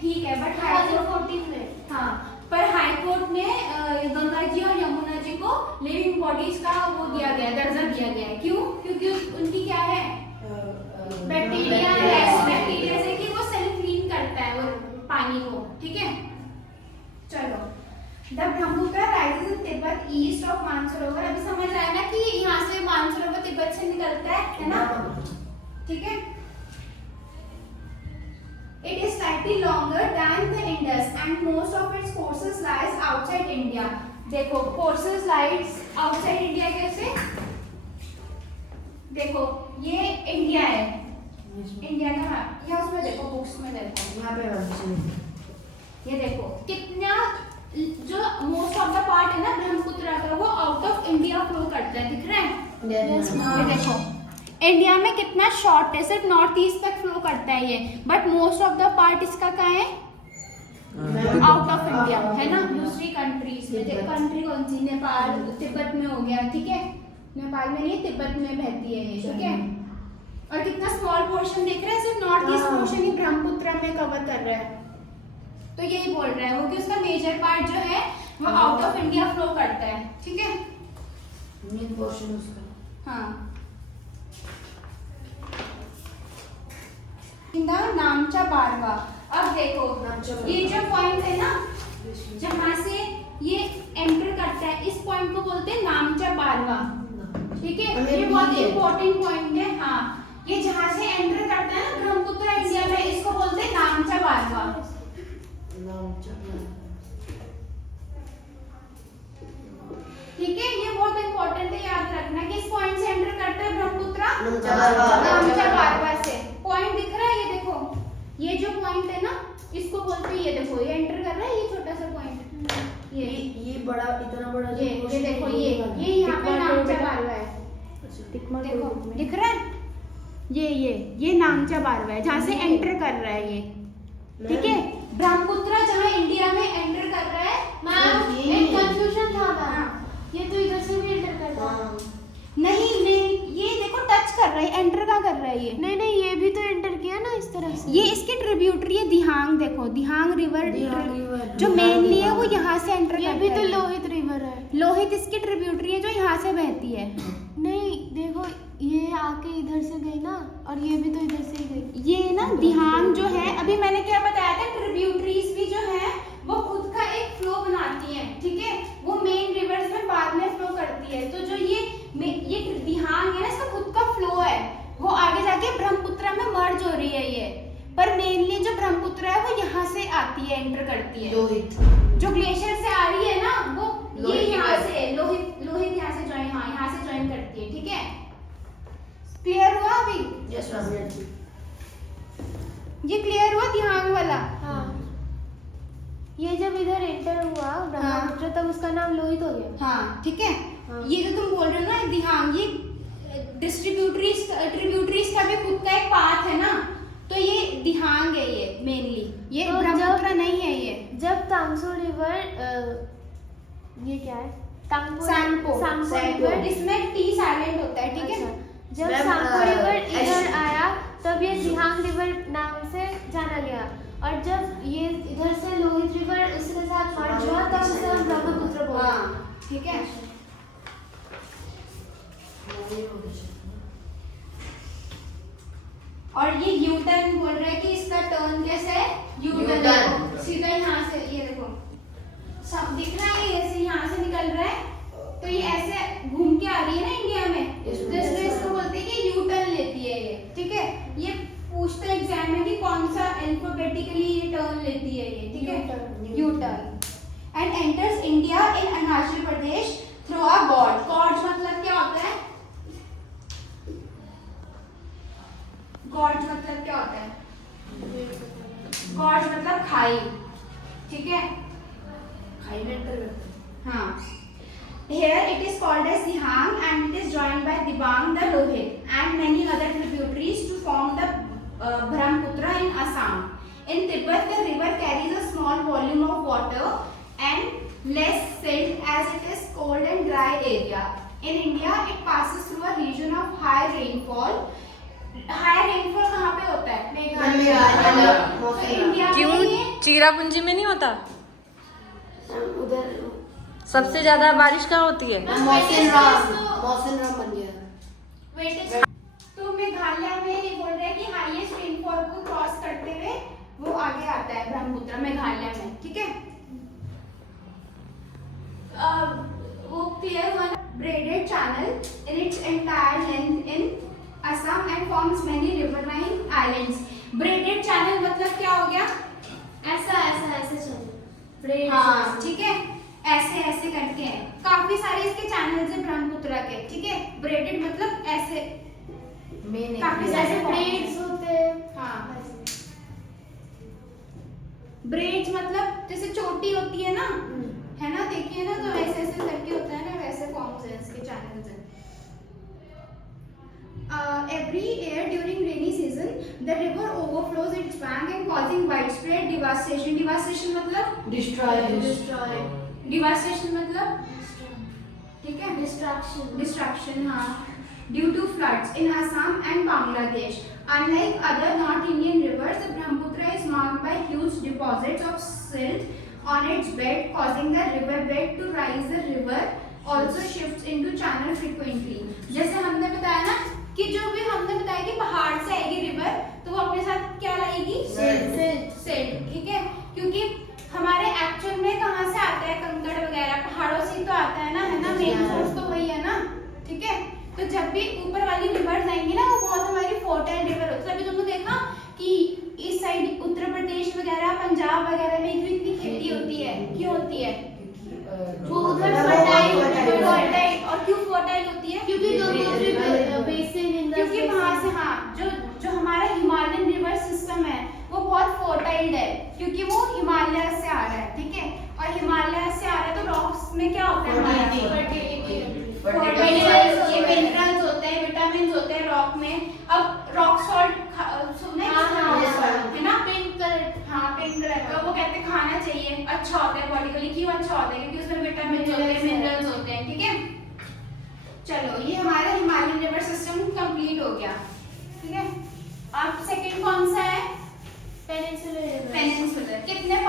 ठीक है, but high court 2014 में, हाँ, पर हाई कोर्ट ने गंगा जी और यमुना जी को लिविंग बॉडीज का वो दिया गया, दर्जा दिया गया है। क्यों? क्योंकि उनकी क्या है, बैक्टीरिया से कि वो सेल्फ क्लीन करता है वो पानी को, ठीक है। चलो, the Brahmaputra rises in Tibet east of Mansarovar. अभी समझ आया ना कि यहाँ से मानसरोवर तिब्बत से निकलता है ना, ठीक है। It is slightly longer than the Indus and most of its courses lies outside India. देखो, courses lies outside India कैसे? देखो, ये इंडिया है, इंडिया का मैप, या उसमें देखो, बुक्स में देखो, यहाँ पे ये देखो कितना, जो मोस्ट ऑफ द पार्ट है ना ब्रह्मपुत्र का, वो आउट ऑफ इंडिया फ्लो करता है, दिख रहा है? ये देखो, इंडिया में कितना शॉर्ट है, सिर्फ नॉर्थ ईस्ट तक फ्लो करता है ये, but most of the part इसका कहाँ है, आउट ऑफ इंडिया, है ना, दूसरी कंट्रीज में। कंट्री कौन सी, नेपाल, तिब्बत में हो गया, ठीक है, नेपाल में नहीं, तिब्बत में बहती है ये, ठीक है। और कितना स्मॉल पोर्शन देख रहे हैं, सिर्फ नॉर्थ ईस्ट पोर्शन ही ब्रह्मपुत्र में कवर कर रहा है। तो यही बोल रहा है वो कि उसका मेजर पार्ट जो है वो आउट ऑफ इंडिया फ्लो करता है, ठीक है, मेन पोर्शन उसका। हाँ। नामचा बारवा। अब देखो, ये जो पॉइंट है ना, जहाँ से ये एंटर करता है, इस पॉइंट को बोलते हैं नामचा बारवा, ठीक है। ये बहुत इंपॉर्टेंट पॉइंट है, हाँ। ये जहाँ से एंटर करता है ना ब्रह्मपुत्र इंडिया में, इसको बोलते हैं नामचा बारवा। ठीक है, ये बहुत इंपॉर्टेंट है, याद रखना कि इस पॉइंट से एंटर करता है ब्रह्मपुत्र नामचा बारवा से। पॉइंट दिख रहा है, ये देखो, ये जो पॉइंट है ना, इसको बोलते हैं, ये देखो, ये एंटर कर रहा है, ये छोटा सा पॉइंट, ये बड़ा, इतना बड़ा, ये देखो, ये यहाँ पे नामचा बारवा है, देखो दिख रहा है, ये नामचा बारवा है, जहाँ से एंटर कर रहा है ये, ठीक है। ब्रह्मपुत्र जहाँ इंडिया में एंटर कर रहा है, मैम एक कंफ्यूजन था मैम, ये तो इधर से भी एंटर कर रहा है। नहीं, ये देखो टच कर रहा है, एंटर का कर रहा है ये, नहीं, ये भी तो एंटर किया ना इस तरह से। ये इसकी ट्रिब्यूटरी है दिहांग, देखो दिहांग रिवर जो मेनली है वो यहाँ से एंटर करता है। ये भी तो लोहित रिवर है। लोहित इसकी ट्रिब्यूटरी है जो यहाँ से बहती है। नहीं देखो, ये आके इधर से गई ना, और ये भी तो इधर से ही गई। ये ना दिहांग जो है, अभी मैंने क्या बताया था, ट्रिब्यूटरीज भी जो है वो खुद का एक फ्लो बनाती है, ठीक है, वो मेन रिवर्स में बाद में फ्लो करती है। तो जो ये दिहांग है ना, इसका खुद का फ्लो है, वो आगे जाके ब्रह्मपुत्र में मर्ज हो रही है ये, पर मेनली जो ब्रह्मपुत्र है वो यहाँ से आती है, एंटर करती है। जो ग्लेशियर से आ रही है ना, वो ये यहाँ से लोहित यहाँ से ज्वाइन, हाँ यहाँ से ज्वाइन करती है, ठीक है। क्लियर हुआ अभी? Yes ma'am. ये क्लियर हुआ दिहांग वाला? हाँ, ये जब इधर एंटर हुआ ब्रह्मपुत्र, तब उसका नाम लोहित हो गया। हाँ, ठीक है। हाँ। ये जो तुम बोल रहे हो ना दिहांग, ये ट्रिब्यूटरीज का भी खुद का एक पाथ है ना, तो ये दिहांग है, ये मेनली, ये तो ब्रह्मपुत्र नहीं है। ये जब तांगसो रिवर, ये क्या है, सांगपो रिवर, इसमें टी साइलेंट होता है, ठीक है। जब सांगपो रिवर इधर आया, तब ये दिहांग रिवर नाम से जाना गया, और जब ये इधर से लोहित रिवर इसके साथ मर्ज हुआ, तब उसे हम ब्रह्मपुत्र बोला, ठीक है। और ये यू टर्न बोल रहे हैं कि इसका टर्न कैसे है, यू टर्न, सीधा यहाँ से, ये देखो सब दिख रहा है, ऐसे यहाँ से निकल रहा है, तो ये ऐसे घूम के आ रही है ना इंडिया में, तो इसलिए इसको बोलते हैं कि यू टर्न लेती है ये, ठीक है। ये पूछते हैं एग्जाम में कि कौन सा अल्फाबेटिकली ये टर्न लेती है ये, ठीक है, U turn, and enters India in Arunachal Pradesh through a gorge. Gorge मतलब क्या होता है, गॉर्ज मतलब क्या होता है, गॉर्ज मतलब खाई, ठीक है, खाई में एंटर करते हैं। हाँ। Here it is called as Dihang and it is joined by Dibang, the Lohit and many other tributaries to form the Brahmaputra in Assam. In Tibet, the river carries a small volume of water and less silt as it is cold and dry area. In India, it passes through a region of high rainfall. High rainfall कहाँ पे होता है? मेघालय। तो India में ये चीरापूंजी में नहीं होता? उधर सबसे ज्यादा बारिश कहाँ होती है? मौसम राम बन गया। तो मेघालय में ये बोल रहे हैं कि हाईएस्ट रेनफॉल को क्रॉस करते हुए वो आगे आता है ब्रह्मपुत्र मेघालय में, ठीक है। वो क्लियर हुआ ना? Braided channel in its entire length in Assam and forms many riverine islands. Braided channel मतलब क्या हो गया? ऐसा ऐसा ऐसे चल रहे हाँ, ठीक है, ऐसे ऐसे करके हैं। काफी सारे इसके चैनल्स हैं ब्रह्मपुत्र के, ठीक है। ब्रेडेड मतलब ऐसे काफी सारे ब्रेड्स होते हैं। हाँ, ब्रेड्स मतलब जैसे चोटी होती है ना, है ना, देखिए ना, तो वैसे ऐसे करके होता है ना, वैसे फॉर्म्स हैं इसके चैनल्स हैं। Every year during rainy season, the river overflows its bank and causing widespread devastation. Devastation मतलब डिस्ट्रॉय devastation मतलब ठीक है, destruction हाँ, due to floods in Assam and Bangladesh. Unlike other North Indian rivers, the Brahmaputra is marked by huge deposits of silt on its bed, causing the river bed to rise. The river also shifts into channel frequently. जैसे हमने बताया ना कि जो भी हमने बताया कि पहाड़ से आएगी रिवर, तो वो अपने साथ क्या लाएगी? सिल्ट, ठीक है, क्योंकि हमारे एक्चुअल में कहाँ से आता है कंकड़ वगैरह? पहाड़ों से तो आता है ना, मेन सोर्स तो वही है ना, ठीक है। तो जब भी ऊपर वाली रिवर आएंगी ना, वो बहुत हमारी फर्टाइल रिवर होती है। तभी तुमने देखा कि इस साइड उत्तर प्रदेश वगैरह, पंजाब वगैरह में इतनी खेती होती है, क्यों होती है? वो उधर फर्टाइल, और क्यों फर्टाइल होती है? क्योंकि गंगोत्री बेसिन इन द क्योंकि वहाँ से हाँ, जो हमारा हिमालयन रिवर सिस्टम है वो बहुत फर्टाइल है, क्योंकि वो हिमालय से आ रहा है, ठीक है। और हिमालय से आ रहा है तो रॉक्स में क्या होता है? ये मिनरल्स होते हैं, विटामिन होते हैं रॉक में। अब रॉक सॉल्ट सुनने है ना, पिंक कलर का, वो कहते हैं खाना चाहिए, अच्छा होता है बॉडी के लिए। क्यों अच्छा होता है? क्योंकि उसमें विटामिन होते हैं, मिनरल्स होते हैं, ठीक है। चलो, ये हमारा हिमालयन रिवर सिस्टम कंप्लीट हो गया, ठीक है। अब सेकंड कौन सा है? पेनिनसुलर। पेनिनसुलर। कितने